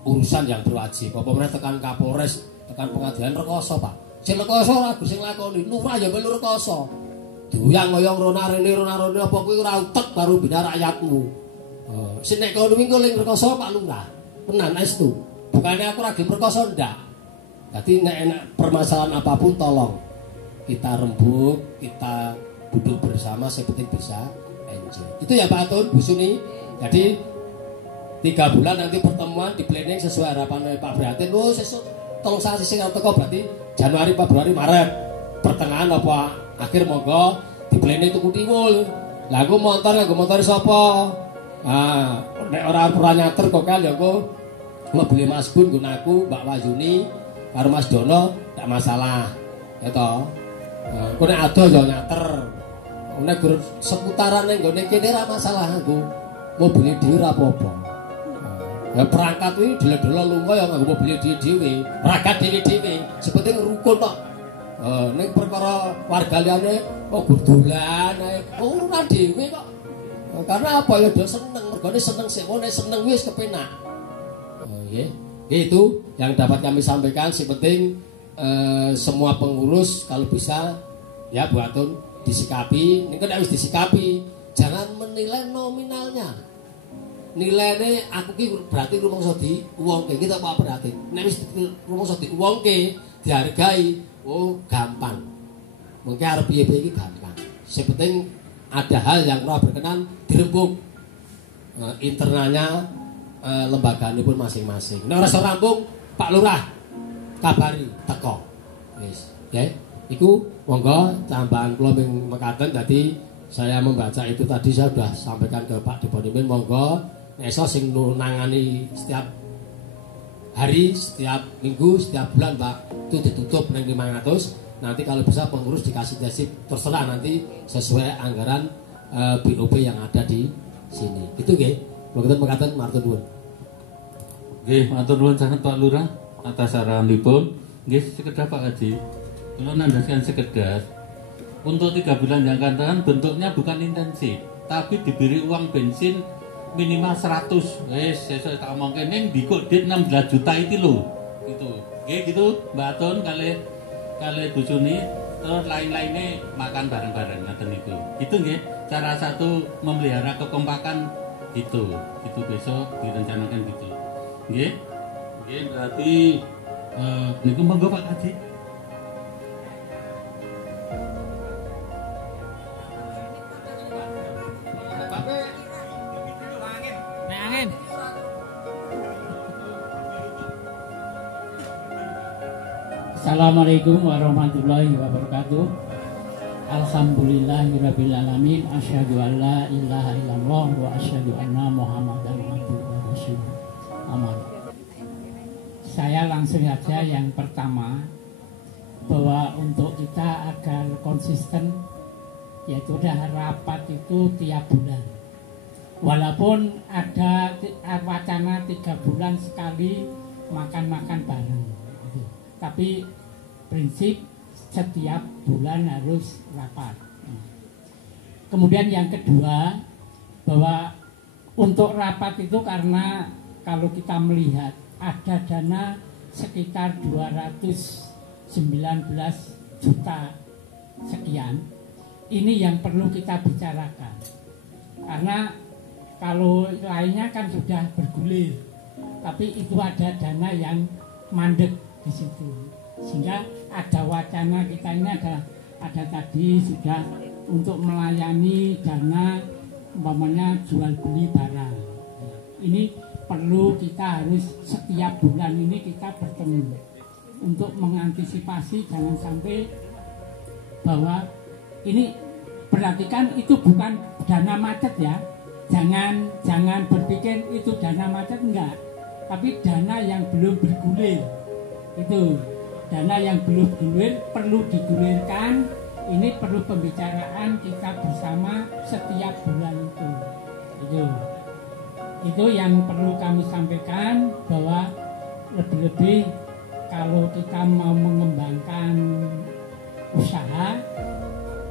urusan yang berwajib. Apa meneh tekan Kapolres, tekan pengadilan rekoso, Pak. Sing rekoso ora Gus sing lakoni, lurah ya melu rekoso. Diuyang-oyong rona-rene apa kuwi ora utek baru bina rakyatmu. Sing nek kono kuwi ling rekoso Pak Lurah. Tenan estu. Bukannya aku lagi rekoso ndak. Dadi nek enak permasalahan apapun tolong kita rembuk, kita duduk bersama sepenting bisa enjoy. Itu ya Pak Atun, Bu Suni. Jadi 3 bulan nanti pertemuan di planning sesuai harapan Pak Prihatin. Oh sesuk tolong sasi sing teko berarti Januari, Februari, Maret. Pertengahan apa akhir monggo di planning tuku tiwul. Lah aku motor sapa? Ah, nek ora nyater kok kan ya aku mobil Mas Gun gunaku Mbak Wayuni karo Mas Dono ndak masalah. Ya toh. Kok nek ado ya nyater. Nek gur seputaran ning gone kene ra masalah aku. Mobil dhewe ra apa-apa. Ya perangkat kuwi dele-dele lunga ya nganggo mobil dhewe. Ragat dhewe-dhewe. Sepenting rukun tok. Ning perkara warga liyane kok dolan ae. Ora dhewe kok. Karena apa ya do seneng, mergone seneng sik ngene seneng wis kepenak. Nggih. Itu yang dapat kami sampaikan. Si penting semua pengurus kalau bisa ya Bu Atun disikapi, ini kan harus disikapi. Jangan menilai nominalnya. Nilainya aku ki berarti rumangsa di uangke kita Pak berarti. Nek wis rumangsa di uangke dihargai, oh gampang. Mungkin arep piye-piye iki gampang. Sing penting ada hal yang ora berkenan dirembuk. Internalnya lembaga ini pun masing-masing. Nek ora iso rampung Pak Lurah kabari teko. Wis, nggih. Iku monggo tambahan kula ming mekaten dadi saya membaca itu tadi saya sudah sampaikan ke Pak Deponimin monggo nek iso sing nangani setiap hari, setiap minggu, setiap bulan Pak itu ditutup ning 500. Nanti kalau bisa pengurus dikasih jasip terserah nanti sesuai anggaran BOP yang ada di sini. Itu nggih. Monggo mekaten matur nuwun. Nggih, matur nuwun sanget Pak Lurah atas saranipun. Nggih, sekedar Pak Haji. Kalau nandaskan sekedar untuk 3 bulan yang akan datang bentuknya bukan intensif, tapi diberi uang bensin minimal 100. Saya tak omongke ning dikok dit 16 juta itu loh. Itu. Nggih gitu Mbak Atun kali Bu Suni terus lain-lainnya makan bareng-bareng ngoten niku. Itu nggih cara satu memelihara kekompakan gitu. Itu besok direncanakan gitu. Nggih. Nggih berarti niku monggo Pak Haji. Assalamualaikum warahmatullahi wabarakatuh. Alhamdulillahirabbil alamin. Asyhadu an la ilaha illallah wa asyhadu anna Muhammadan abduhu wa rasuluh. Amin. Saya langsung saja yang pertama bahwa untuk kita agar konsisten yaitu dah rapat itu tiap bulan. Walaupun ada wacana 3 bulan sekali makan-makan bareng. Tapi prinsip setiap bulan harus rapat. Kemudian yang kedua bahwa untuk rapat itu karena kalau kita melihat ada dana sekitar 219 juta sekian. Ini yang perlu kita bicarakan. Karena Kalau lainnya kan sudah bergulir, tapi itu ada dana yang mandek di situ. Sehingga ada wacana kita ini ada tadi sudah untuk melayani dana umpamanya jual beli barang. Ini perlu kita harus setiap bulan ini kita bertemu untuk mengantisipasi jangan sampai bahwa ini perhatikan itu bukan dana macet ya. Jangan berpikir itu dana macet, enggak. Tapi dana yang belum bergulir. Itu dana yang belum bergulir perlu digulirkan. Ini perlu pembicaraan kita bersama setiap bulan itu. Itu yang perlu kami sampaikan, bahwa lebih-lebih kalau kita mau mengembangkan usaha,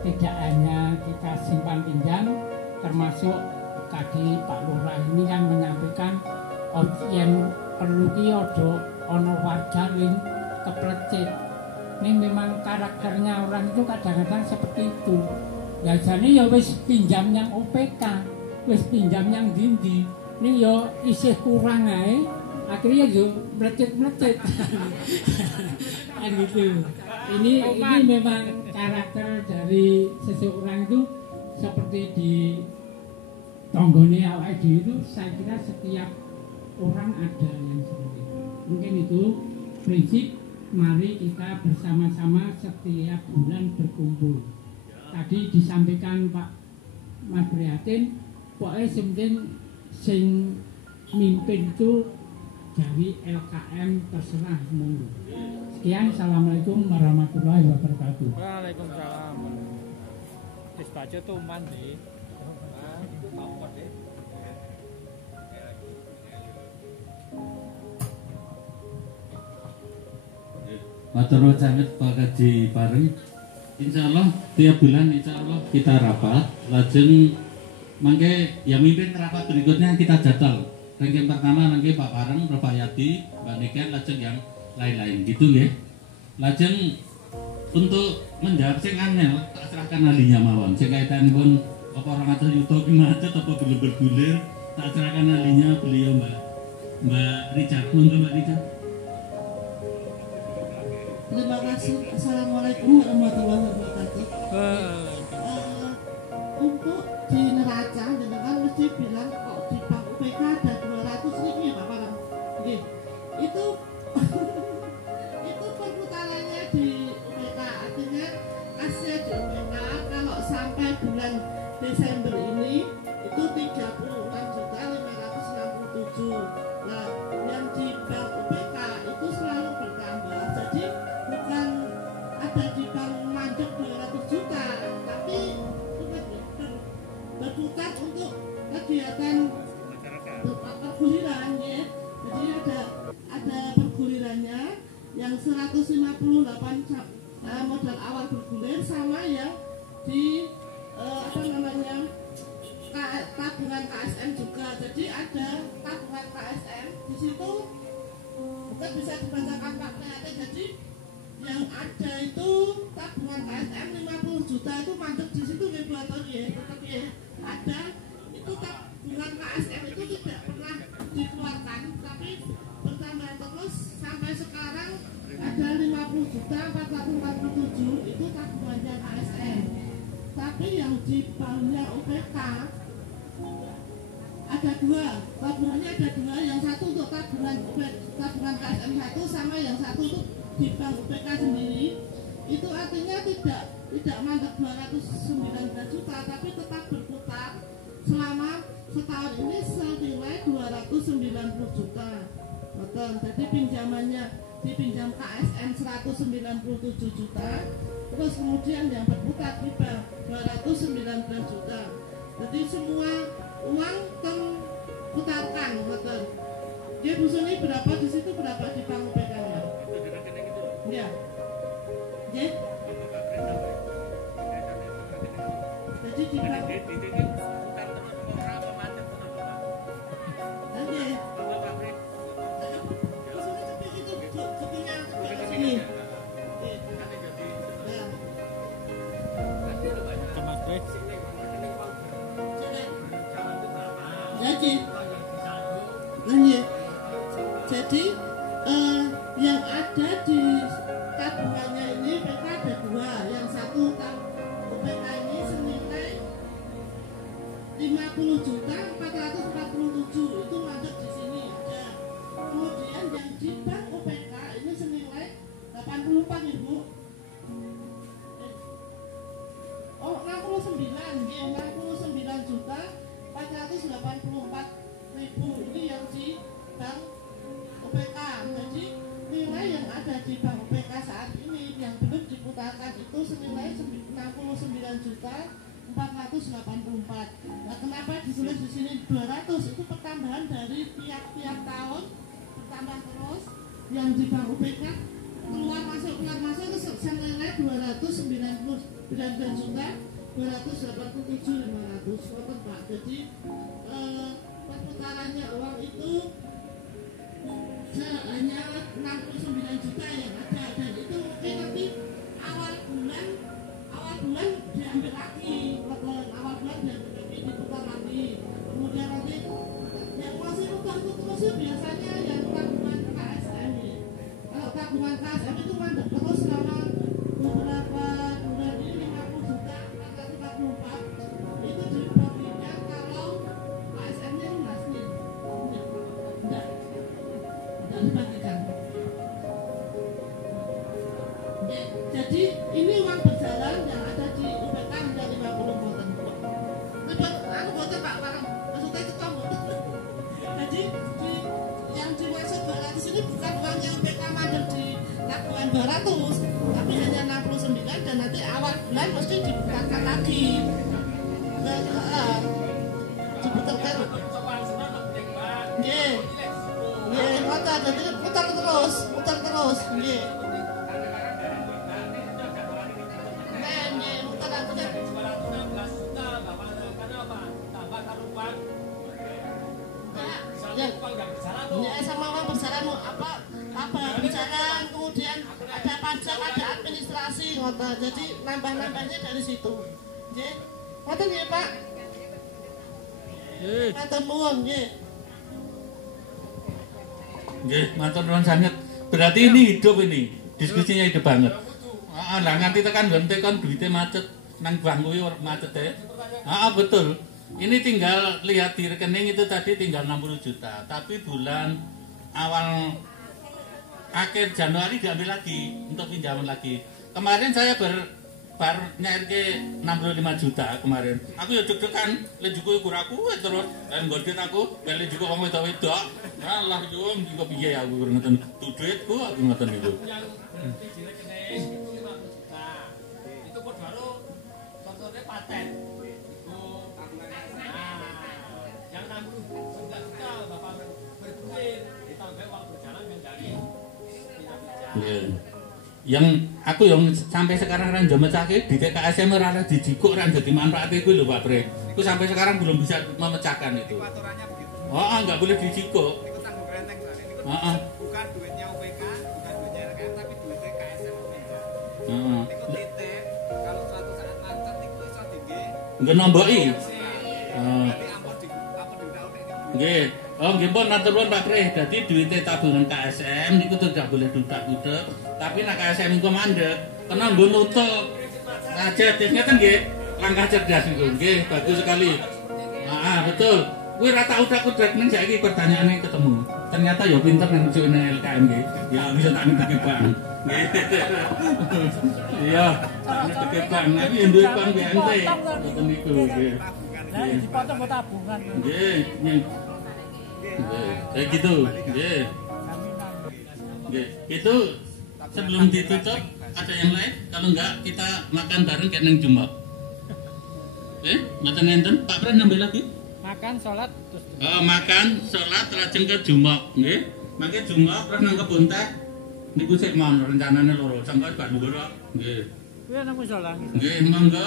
tidak hanya kita simpan pinjam, termasuk tadi Pak Lurah ini kan menyampaikan yang perlu ojo ono warga ling keplecet. Ini memang karakternya orang itu kadang-kadang seperti itu. Biasanya ya wis pinjam yang OPK, wis pinjam yang dindi. Ini ya isih kurang ae, akhirnya yo mlecet-mlecet. Kan gitu. Ini memang karakter dari seseorang itu seperti di tonggone awake dhewe itu, saya kira setiap orang ada yang seperti itu. Mungkin itu prinsip, mari kita bersama-sama setiap bulan berkumpul. Tadi disampaikan Pak Mas Prihatin, pokoknya sing mimpin itu dari LKM terserah monggo. Sekian, assalamualaikum warahmatullahi wabarakatuh. Waalaikumsalam. Wis baca tuh mandi. Matur nuwun sanget Pak Kaji Pareng. Insyaallah tiap bulan insyaallah kita rapat, lajeng mangke yang mimpin rapat berikutnya kita jadwal. Ranking pertama nanti Pak Pareng, Bapak Yati, Mbak Niken, lajeng yang lain-lain gitu ya. Lajeng untuk menjawab sing angel tak serahkan ahlinya mawon. Sing kaitanipun apa orang atur YouTube macet apa belum bergulir, tak serahkan ahlinya beliau Mbak Richard. Monggo Mbak Richard. Terima kasih. Assalamualaikum warahmatullahi wabarakatuh. Untuk di neraca, jenengan mesti bilang kok di Bank UPK ada 200 ini ya Pak Parang. Itu itu perputarannya di UPK, artinya kasnya di UPK kalau sampai bulan Desember ini itu 36.567. Nah, yang di Bank UPK itu selalu bertambah. Jadi bukan ada di bank mandek 200 juta, tapi berputar untuk kegiatan perguliran ya. Jadi ada pergulirannya yang 158 modal awal bergulir sama yang di tabungan KSM juga. Jadi ada tabungan KSM di situ bukan bisa dibacakan Pak Prihatin. Jadi yang ada itu tabungan KSM 50 juta itu mandek di situ regulator ya, tetap ya ada. Itu tabungan KSM itu tidak pernah dikeluarkan, tapi bertambah terus sampai sekarang ada 50 juta 447 itu tabungannya KSM. Tapi yang di banknya UPK ada dua, tabungannya ada dua, yang satu untuk tabungan KSM 1 sama yang satu untuk di Bank UPK sendiri. Itu artinya tidak mandek 219 juta, tapi tetap berputar selama setahun ini senilai 290 juta. Betul. Jadi pinjamannya dipinjam KSM 197 juta, terus kemudian yang berputar di bank 219 juta. Jadi semua uang terputarkan, betul. Dia Bu Suni berapa di situ, berapa di Bank UPK-nya? Ya. Ya. Jadi di bank Jadi yang ada di tabungannya ini PK ada dua. Yang satu UPK ini senilai 50.447 itu mandek di sini ada. Kemudian yang di bank UPK ini senilai 84 Ibu. Oh 69.484.000 ini yang di bank UPK. Jadi nilai yang ada di bank UPK saat ini yang belum diputarkan itu senilai 69.484. Nah, kenapa ditulis di sini 200? Itu pertambahan dari tiap tahun bertambah terus. Yang di bank UPK keluar masuk itu senilai 299.287.500 Pak. Jadi perputarannya uang itu hanya 69 juta yang ada, dan itu mungkin nanti awal bulan diambil lagi, diputar lagi. Kemudian nanti yang masih putar itu terus biasanya yang tabungan KSM. Kalau tabungan KSM itu mandek terus selama beberapa bulan ini 50 juta 444 itu dibagikan kalau KSM-nya lunas nih. Enggak dibagikan. Jadi ini uang berjalan yang ada di UPK menjadi 50 moten. Aku boten Pak, maksudnya itu kamu. Jadi yang dimaksud 200 ini bukan uangnya UPK mandek di tabungan 200, tapi hanya 69 dan nanti awal bulan mesti diputarkan lagi. Diputarkan. Nggih. Nggih, ngoten dadi putar terus. Nggih. Ya, sama uang berjalan apa berjalan, kemudian ada pajak, ada administrasi, ngoten. Jadi nambah-nambahnya dari situ. Nggih. Ngoten nggih, Pak. Matur nuwun nggih. Nggih, matur nuwun sanget. Berarti ini hidup ini. Diskusinya hidup banget. Lah nganti tekan duitnya macet nang bank kuwi macet ya. Betul. Ini tinggal lihat di rekening itu tadi tinggal 60 juta, tapi bulan awal akhir Januari diambil lagi untuk pinjaman lagi. Kemarin saya baru nyair ke 65 juta kemarin. Aku ya deg-degan, lejuku kuraku terus dan godit aku, beli juga wong wedok-wedok. Alah yo iki piye aku ngoten. Duitku aku ngoten niku. Itu kok baru contohnya paten. Yang 69 juta Bapak berduit ditambah uang berjalan yang dari tidak bisa. Yang aku yang sampai sekarang kan jomecake di TKSM ora dijikuk ora dadi manfaat iku lho Pak Pre. Itu sampai sekarang belum bisa memecahkan itu. Aturannya begitu. Enggak boleh dijikuk. Itu tanggung renteng soalnya. Bukan duitnya UPK, bukan duitnya RKM, tapi duitnya KSM UPK. Itu titip kalau suatu saat macet itu iso tinggi. Nggih nomboki. Nanti ampun di Nggih. Nggih pun matur nuwun Pak Pre. Dadi duite tabungan KSM niku tidak boleh dudak-dudak, tapi nek KSM iku mandek, kena nggo nutup. Aja ngeten nggih. Langkah cerdas niku. Nggih, bagus sekali. Betul. Kuwi ora tak udak-udak ning saiki pertanyaane ketemu. Ternyata ya pinter ning cuwene LKM nggih. Ya bisa tak ngerti Bang. Nggih. Iya, tak ngerti Bang. Tapi yang duwe Bang BNT. Ngoten niku nggih. Nah, dipotong ke tabungan. Nggih, kayak gitu. Nggih. Nggih. Itu sebelum ditutup ada yang lain? Kalau enggak kita makan bareng kayak nang Jumat. Makan enten Pak Pren nambah lagi? Makan, sholat, terus makan, sholat, lajeng ke Jumat. Nggih. Mangke Jumat terus nang kebon teh. Niku sik mon rencanane loro, sampai Pak Dhuwur. Nggih. kuwi nang musala. Nggih, monggo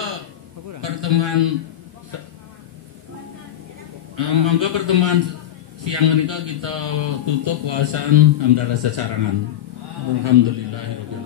pertemuan siang menika kita tutup wawasan hamdalah sesarangan. Alhamdulillahirabbil